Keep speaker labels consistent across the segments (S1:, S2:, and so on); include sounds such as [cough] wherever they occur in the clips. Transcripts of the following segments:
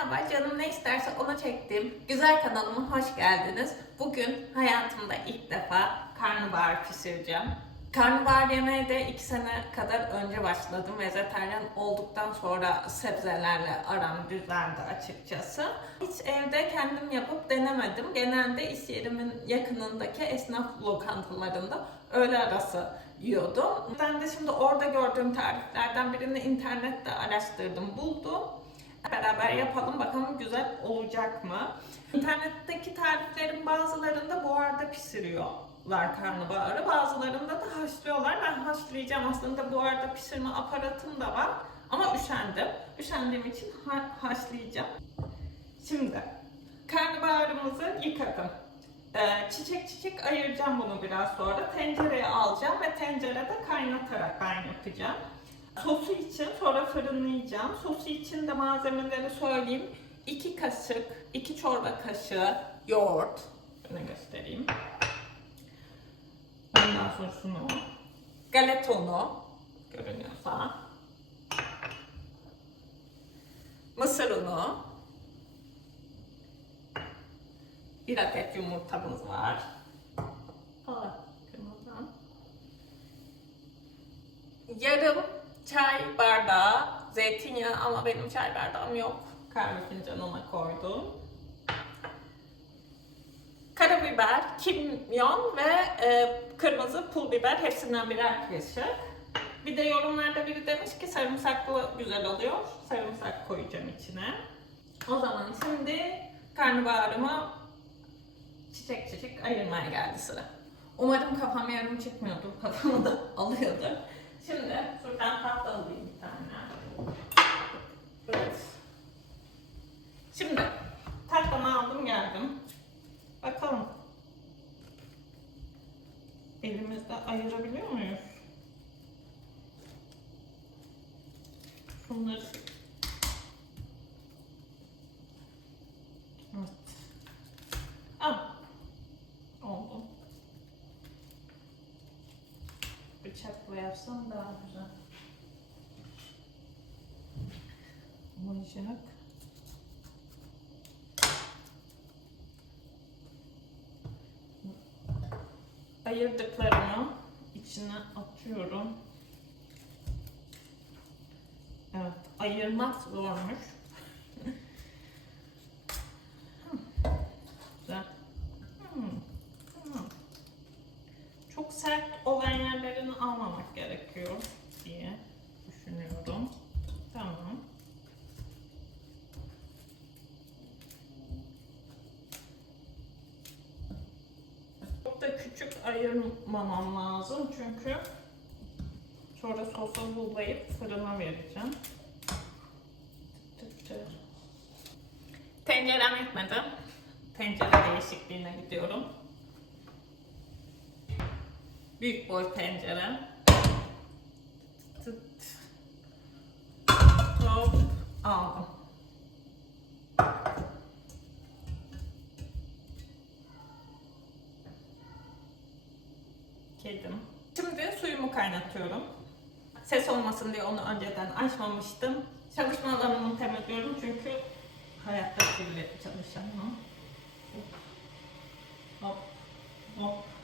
S1: Merhaba, canım ne isterse onu çektim. Güzel kanalıma hoş geldiniz. Bugün hayatımda ilk defa karnabahar pişireceğim. Karnabahar yemeğe de 2 sene kadar önce başladım. Vejetaryen olduktan sonra sebzelerle aram düzeldi açıkçası. Hiç evde kendim yapıp denemedim. Genelde iş yerimin yakınındaki esnaf lokantalarında öğle arası yiyordum. Ben de şimdi orada gördüğüm tariflerden birini internette araştırdım, buldum. Beraber yapalım bakalım güzel olacak mı? İnternetteki tariflerin bazılarında buharda pişiriyorlar karnabaharı. Bazılarında da haşlıyorlar. Ben haşlayacağım. Aslında buharda pişirme aparatım da var. Ama üşendim. Üşendiğim için ha- haşlayacağım. Şimdi karnabaharımızı yıkadım. Ee, çiçek çiçek ayıracağım bunu biraz sonra. Tencereye alacağım ve tencerede kaynatarak ben yapacağım. Sosu için sonra fırınlayacağım. Sosu için de malzemeleri söyleyeyim. 2 kaşık, 2 çorba kaşığı yoğurt. Şunu göstereyim. Ondan sonra şunu. Galeta unu. Görünüyorsa. Mısır unu. Bir adet yumurtamız var. Aa. Yarım çay bardağı zeytinyağı ama benim çay bardağım yok. Kahve fincanına koydum. Karabiber, kimyon ve e, kırmızı pul biber hepsinden birer kaşık. Bir de yorumlarda biri demiş ki sarımsaklı güzel oluyor. Sarımsak koyacağım içine. O zaman şimdi karnabaharımı çiçek çiçek ayırmaya geldi sıra. Umarım kafam yarım çıkmıyordur, kafamı da [laughs] alıyordur. Şimdi şuradan tahta alayım bir tane. Evet. Şimdi tahtamı aldım geldim. Bakalım. Elimizde ayırabiliyor muyuz? Şunları Evet. Ah. Oldu. Bıçakla yapsam daha güzel. Olacak. Ayırdıklarımı içine atıyorum. Evet, ayırmak zormuş. Çok sert olan yerlerini almamak gerekiyor diye düşünüyorum. Tamam. Çok da küçük ayırmamam lazım çünkü sonra sosu bulayıp fırına vereceğim. Tık tık tık. Tencerem etmedi. Tencere değişikliğine gidiyorum. Büyük boy tencere. Tıt. Hop. Aldım. Kedim. Şimdi suyumu kaynatıyorum. Ses olmasın diye onu önceden açmamıştım. Çalışma alanımı temizliyorum çünkü hayatta kirli çalışamam. Hop. Hop.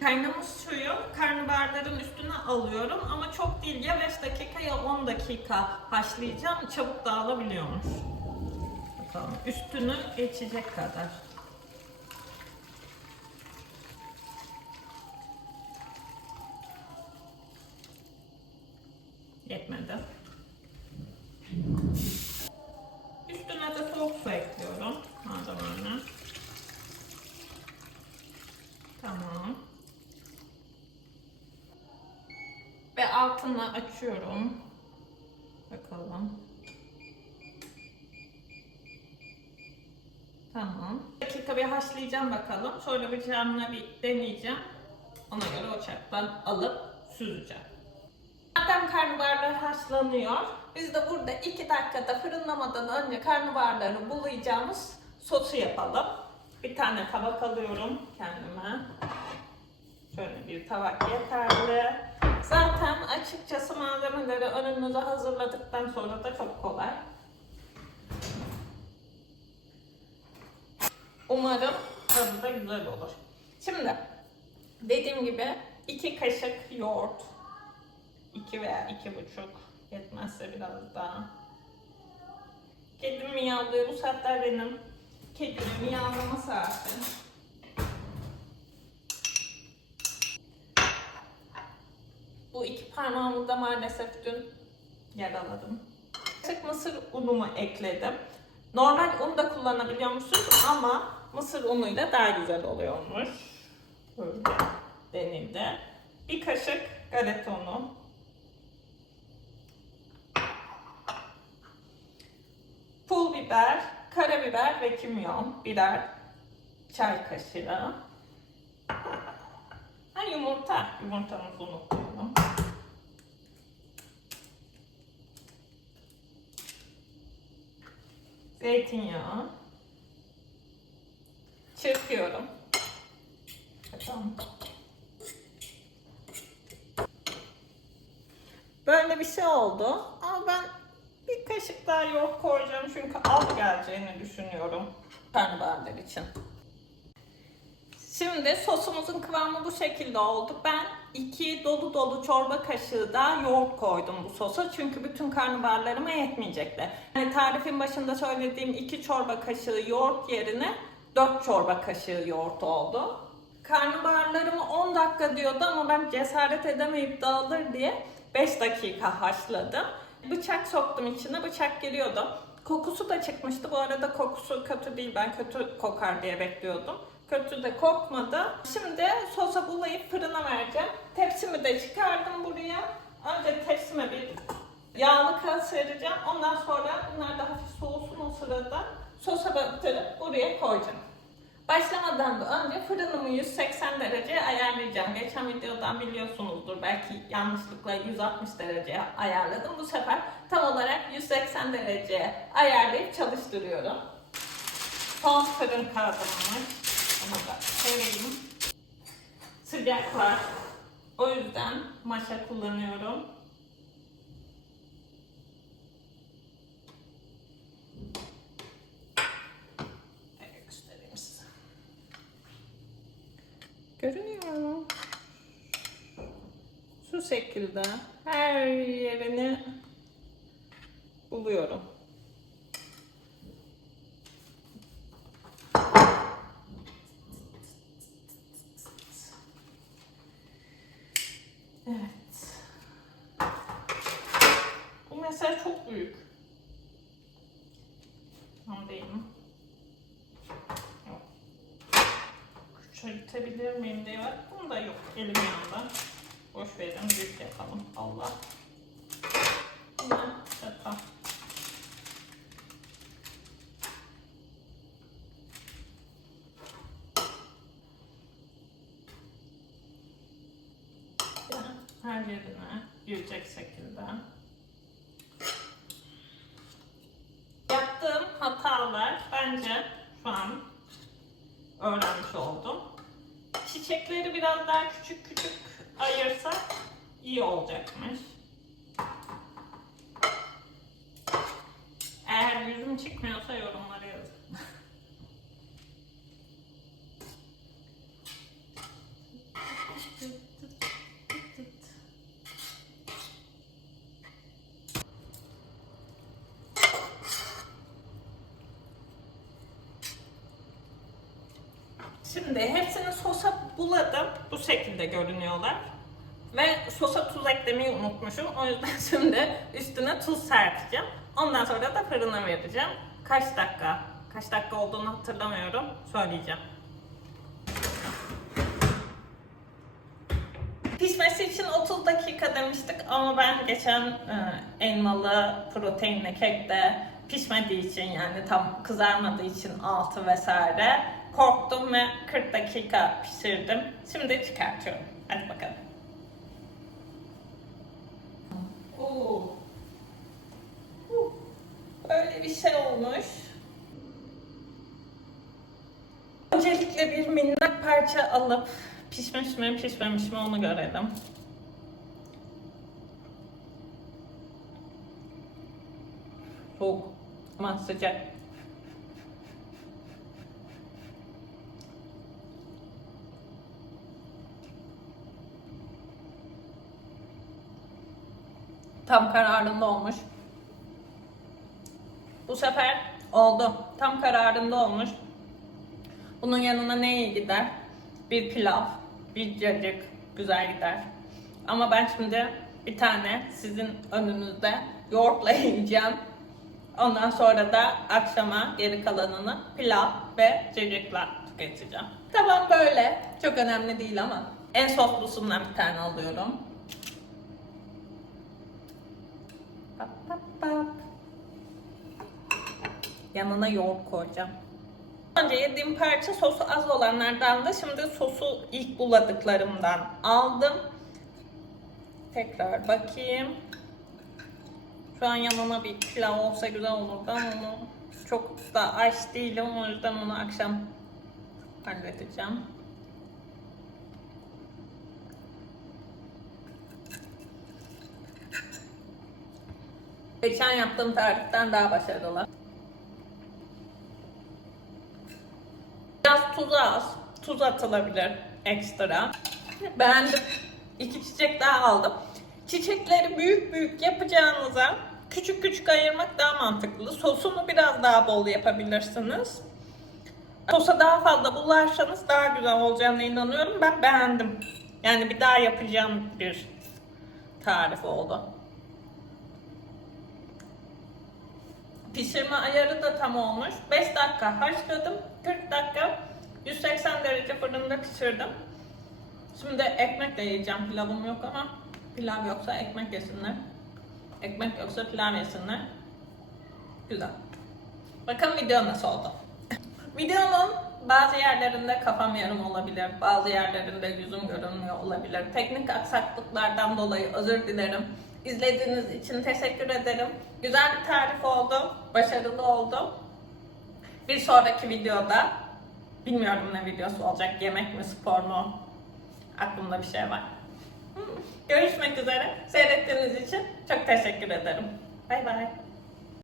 S1: Kaynamış suyu karnabaharların üstüne alıyorum ama çok değil ya 5 dakika ya 10 dakika haşlayacağım çabuk dağılabiliyormuş. Bakalım üstünü geçecek kadar. Yetmedi. Üstüne de soğuk su ekliyorum malzemelerine. Tamam. Ve altını açıyorum. Bakalım. Tamam. Bir dakika bir haşlayacağım bakalım. Sonra bıçağımla bir deneyeceğim. Ona göre ocaktan alıp süzeceğim. Zaten karnabaharlar haşlanıyor. Biz de burada 2 dakikada fırınlamadan önce karnabaharları bulayacağımız sosu yapalım. Bir tane tabak alıyorum kendime. Şöyle bir tabak yeterli. Zaten açıkçası malzemeleri önümüze hazırladıktan sonra da çok kolay. Umarım tadı da güzel olur. Şimdi dediğim gibi 2 kaşık yoğurt 2 veya 2,5 yetmezse biraz daha. Kedim miyavlıyor. Bu saatler benim kedimin miyavlama saati. Bu iki parmağımı da maalesef dün yaraladım. Kaşık mısır unumu ekledim. Normal un da kullanabiliyormuşuz ama mısır unuyla daha güzel oluyormuş. Böyle denildi. Bir kaşık galeta unu. Pul biber, karabiber ve kimyon birer çay kaşığı. Ha yumurta. Yumurtamızı unutmayalım. Zeytinyağı. Çırpıyorum. Tamam. Böyle bir şey oldu. Ama ben bir kaşık daha yoğurt koyacağım çünkü az geleceğini düşünüyorum karnabaharlar için. Şimdi sosumuzun kıvamı bu şekilde oldu. Ben iki dolu dolu çorba kaşığı da yoğurt koydum bu sosa. Çünkü bütün karnabaharlarıma yetmeyecekti. Yani tarifin başında söylediğim iki çorba kaşığı yoğurt yerine 4 çorba kaşığı yoğurt oldu. Karnabaharlarımı 10 dakika diyordu ama ben cesaret edemeyip dağılır diye 5 dakika haşladım. Bıçak soktum içine, bıçak giriyordu. Kokusu da çıkmıştı. Bu arada kokusu kötü değil. Ben kötü kokar diye bekliyordum. Kötü de kokmadı. Şimdi sosa bulayıp fırına vereceğim. Tepsimi de çıkardım buraya. Önce tepsime bir yağlı kağıt sereceğim. Ondan sonra bunlar da hafif soğusun o sırada. Sosa batırıp buraya koyacağım. Başlamadan da önce fırınımı 180 dereceye ayarlayacağım. Geçen videodan biliyorsunuzdur belki yanlışlıkla 160 dereceye ayarladım. Bu sefer tam olarak 180 dereceye ayarlayıp çalıştırıyorum. Son fırın kağıdımmış. Onu da koyayım. Sıcaklar. O yüzden maşa kullanıyorum. Şöyle göstereyim size. Görünüyor mu? Şu şekilde her yerini buluyorum. Evet. Bu mesela çok büyük. Tam değil mi? Yok. Küçültebilir miyim diye var. Bunda yok. Elim yanında. Boş verin. Büyük yapalım. Allah. Şaka. Her yerine girecek şekilde. Yaptığım hatalar bence şu an öğrenmiş oldum. Çiçekleri biraz daha küçük küçük ayırsak iyi olacakmış. Eğer yüzüm çıkmıyorsa yorumlara Şimdi hepsini sosa buladım. Bu şekilde görünüyorlar. Ve sosa tuz eklemeyi unutmuşum. O yüzden [laughs] şimdi üstüne tuz serpeceğim. Ondan sonra da fırına vereceğim. Kaç dakika? Kaç dakika olduğunu hatırlamıyorum. Söyleyeceğim. Pişmesi için 30 dakika demiştik ama ben geçen e, elmalı proteinli kekte pişmediği için yani tam kızarmadığı için altı vesaire korktum ve 40 dakika pişirdim. Şimdi çıkartıyorum. Hadi bakalım. Oo. Böyle bir şey olmuş. Öncelikle bir minnak parça alıp pişmiş mi pişmemiş mi onu görelim. Soğuk ama sıcak. Tam kararında olmuş. Bu sefer oldu. Tam kararında olmuş. Bunun yanına ne iyi gider? Bir pilav, bir cacık güzel gider. Ama ben şimdi bir tane sizin önünüzde yoğurtla [laughs] yiyeceğim. Ondan sonra da akşama geri kalanını pilav ve cacıkla tüketeceğim. Tamam böyle. Çok önemli değil ama. En soslusundan bir tane alıyorum. Pap. Yanına yoğurt koyacağım. Önce yediğim parça sosu az olanlardan da şimdi sosu ilk buladıklarımdan aldım. Tekrar bakayım. Şu an yanına bir pilav olsa güzel olurdu ama onu çok da aç değilim o yüzden onu akşam halledeceğim. Geçen yaptığım tariften daha başarılı. Biraz tuz az. Tuz atılabilir ekstra. Beğendim. İki çiçek daha aldım. Çiçekleri büyük büyük yapacağınıza küçük küçük ayırmak daha mantıklı. Sosunu biraz daha bol yapabilirsiniz. Sosa daha fazla bularsanız daha güzel olacağına inanıyorum. Ben beğendim. Yani bir daha yapacağım bir tarif oldu. Pişirme ayarı da tam olmuş. 5 dakika haşladım. 40 dakika 180 derece fırında pişirdim. Şimdi ekmekle yiyeceğim. Pilavım yok ama pilav yoksa ekmek yesinler. Ekmek yoksa pilav yesinler. Güzel. Bakın video nasıl oldu. [laughs] Videonun bazı yerlerinde kafam yarım olabilir, bazı yerlerinde yüzüm görünmüyor olabilir. Teknik aksaklıklardan dolayı özür dilerim. İzlediğiniz için teşekkür ederim. Güzel bir tarif oldu, başarılı oldu. Bir sonraki videoda bilmiyorum ne videosu olacak, yemek mi, spor mu? Aklımda bir şey var. Görüşmek üzere. Seyrettiğiniz için çok teşekkür ederim. Bay bay.